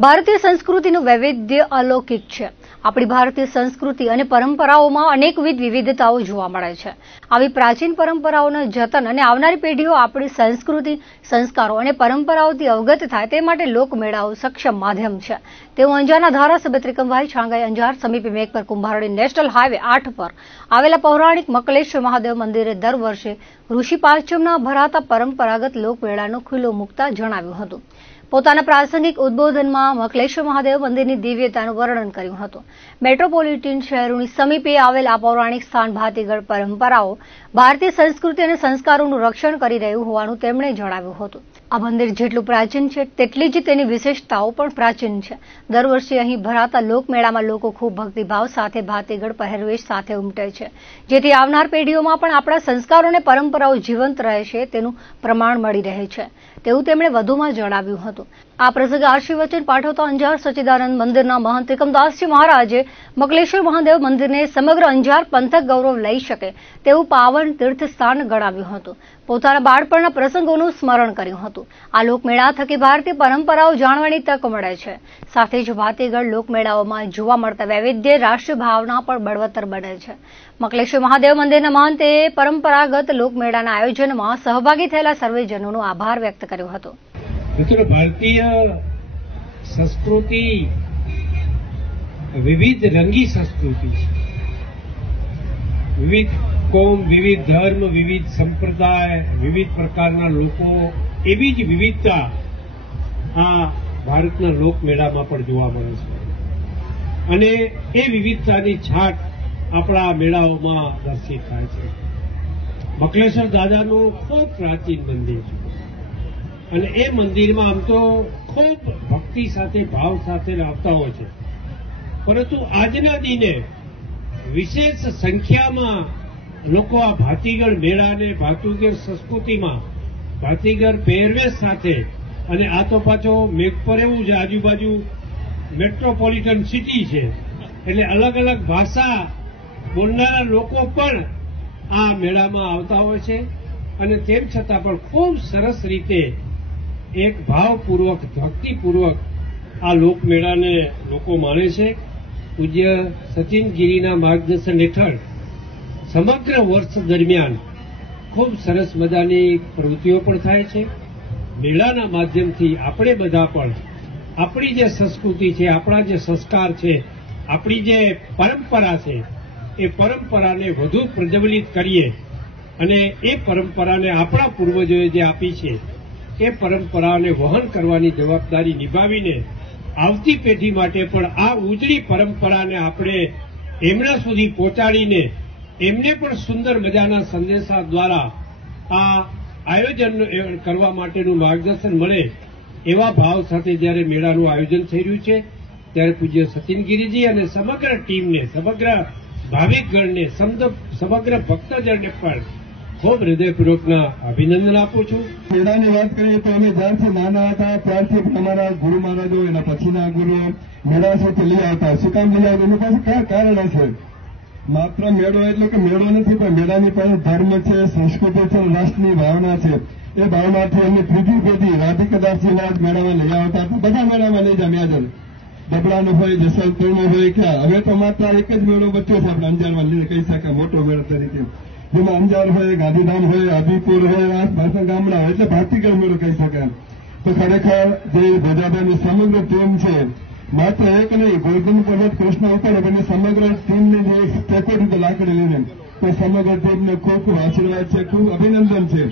ભારતીય સંસ્કૃતિનું વૈવિધ્ય અલૌકિક છે। આપણી ભારતીય સંસ્કૃતિ અને પરંપરાઓમાં અનેકવિધ વિવિધતાઓ જોવા મળે છે। આવી પ્રાચીન પરંપરાઓના જતન અને આવનારી પેઢીઓ આપણી સંસ્કૃતિ, સંસ્કારો અને પરંપરાઓથી અવગત થાય તે માટે લોકમેળાઓ સક્ષમ માધ્યમ છે। તેવું અંજારના ધારાસભ્ય ત્રિકમભાઈ છાંગાએ અંજાર સમીપે મેઘપર કુંભારડી નેશનલ હાઈવે 8 પર આવેલા પૌરાણિક મકલેશ્વર મહાદેવ મંદિરે દર વર્ષે ઋષિ પાંચમના ભરાતા પરંપરાગત લોકમેળાનો ખુલ્લો મૂકતા જણાવ્યું હતું। પોતાના પ્રાસંગિક ઉદ્બોધનમાં મકલેશ્વર મહાદેવ મંદિરની દિવ્યતાનું વર્ણન કર્યું હતું। મેટ્રોપોલિટન શહેરોની સમીપે આવેલ આ પૌરાણિક સ્થાન ભાતીગળ પરંપરાઓ, ભારતીય સંસ્કૃતિ અને સંસ્કારોનું રક્ષણ કરી રહ્યું હોવાનું તેમણે જણાવ્યું હતું। આ મંદિર જેટલું પ્રાચીન છે તેટલી જ તેની વિશેષતાઓ પણ પ્રાચીન છે। દર વર્ષે અહીં ભરાતા લોકમેળામાં લોકો ખૂબ ભક્તિભાવ સાથે ભાતીગળ પહેરવેશ સાથે ઉમટે છે, જેથી આવનાર પેઢીઓમાં પણ આપણા સંસ્કારો અને પરંપરાઓ જીવંત રહેશે તેનું પ્રમાણ મળી રહે છે તેવું તેમણે વધુમાં જણાવ્યું હતું। આ પ્રસંગે આશીર્વચન પાઠવતા અંજાર સચ્ચિદાનંદ મંદિરના મહંત ત્રિકમદાસજી મહારાજે મકલેશ્વર મહાદેવ મંદિરને સમગ્ર અંજાર પંથક ગૌરવ લઈ શકે તેવું પાવન તીર્થ સ્થાન ગણાવ્યું હતું। પોતાના બાળપણના પ્રસંગોનું સ્મરણ કર્યું હતું। આ લોકમેળા થકી ભારતીય પરંપરાઓ જાણવાની તક મળે છે, સાથે જ ભાતીગળ લોકમેળાઓમાં જોવા મળતા વૈવિધ્ય રાષ્ટ્રીય ભાવના પણ બળવત્તર બને છે। મકલેશ્વર મહાદેવ મંદિરના મહંતે પરંપરાગત લોકમેળાના આયોજનમાં સહભાગી થયેલા સર્વેજનોનો આભાર વ્યક્ત કર્યો હતો। મિત્રો, ભારતીય સંસ્કૃતિ વિવિધ રંગી સંસ્કૃતિ છે। વિવિધ કોમ, વિવિધ ધર્મ, વિવિધ સંપ્રદાય, વિવિધ પ્રકારના લોકો, એવી જ વિવિધતા આ ભારતના લોકમેળામાં પણ જોવા મળે છે અને એ વિવિધતાની છાટ આપણા મેળાઓમાં દર્શિત થાય છે। મકલેશ્વર દાદાનું ખૂબ પ્રાચીન મંદિર છે અને એ મંદિરમાં આમ તો ખૂબ ભક્તિ સાથે, ભાવ સાથે આવતા હોય છે, પરંતુ આજના દિને વિશેષ સંખ્યામાં લોકો આ ભાતીગળ મેળાને, ભાતીગળ સંસ્કૃતિમાં, ભાતીગળ પહેરવેશ સાથે, અને આ તો પાછો મેઘપર એવું છે, આજુબાજુ મેટ્રોપોલિટન સિટી છે, એટલે અલગ અલગ ભાષા બોલનારા લોકો પણ આ મેળામાં આવતા હોય છે અને તેમ છતાં પણ ખૂબ સરસ રીતે એક ભાવપૂર્વક, ભક્તિપૂર્વક આ લોકમેળાને લોકો માણે છે। પૂજ્ય સચિનગીરીના માર્ગદર્શન હેઠળ સમગ્ર વર્ષ દરમિયાન ખૂબ સરસ મજાની પ્રવૃત્તિઓ પણ થાય છે। મેળાના માધ્યમથી આપણે બધા પણ આપણી જે સંસ્કૃતિ છે, આપણા જે સંસ્કાર છે, આપણી જે પરંપરા છે, એ પરંપરાને વધુ પ્રજ્વલિત કરીએ અને એ પરંપરાને આપણા પૂર્વજોએ જે આપી છે એ પરંપરાને વહન કરવાની જવાબદારી નિભાવીને આવતી પેઢી માટે પણ આ ઉજળી પરંપરાને આપણે એમના સુધી પહોંચાડીને એમને પણ સુંદર મજાના સંદેશા દ્વારા આ આયોજન કરવા માટેનું માર્ગદર્શન મળે એવા ભાવ સાથે જ્યારે મેળાનું આયોજન થઈ રહ્યું છે ત્યારે પૂજ્ય સચિનગીરીજી અને સમગ્ર ટીમને, સમગ્ર ભાવિકગણને, સમગ્ર ભક્તજનને પણ ખૂબ હૃદયપૂર્વકના અભિનંદન આપું છું। મેળાની વાત કરીએ તો અમે જ્યારથી નાના હતા ત્યારથી અમારા ગુરુ મહારાજો, એના પછીના ગુરુ મેળા સાથે લઈ આવતા। શું કામ લઈ આવતા? એની પાસે કયા કારણ હશે? માત્ર મેળો એટલે કે મેળો નથી, પણ મેળાની પાસે ધર્મ છે, સંસ્કૃતિ છે, રાષ્ટ્રની ભાવના છે। એ ભાવનાથી એમની ત્રીજી પેઢી રાધિકાદાસજીના મેળામાં લઈ આવતા હતા। બધા મેળામાં લઈ જમ્યા છે, ડબલાનો હોય, જસવંતપુરનો હોય, ક્યાં હવે તો માત્ર એક જ મેળો બચ્યો છે આપણે અંજારમાં કહી શકાય મોટો મેળો તરીકે, જેમાં અંજાર હોય, ગાંધીધામ હોય, આદિપુર હોય, આસપાસના ગામડા હોય, એટલે ભાતીગળ મેળો કહી શકાય। તો ખરેખર જે ભોજાભાઈની સમગ્ર ટીમ છે, માત્ર એક નહીં, ગોલ્ડન પર્વત કૃષ્ણ ઉપર એની સમગ્ર ટીમની જે એક સ્ટેકો રીતે લાકડી લઈને, તો સમગ્ર ટીમને ખૂબ ખૂબ આશીર્વાદ છે, ખૂબ અભિનંદન છે।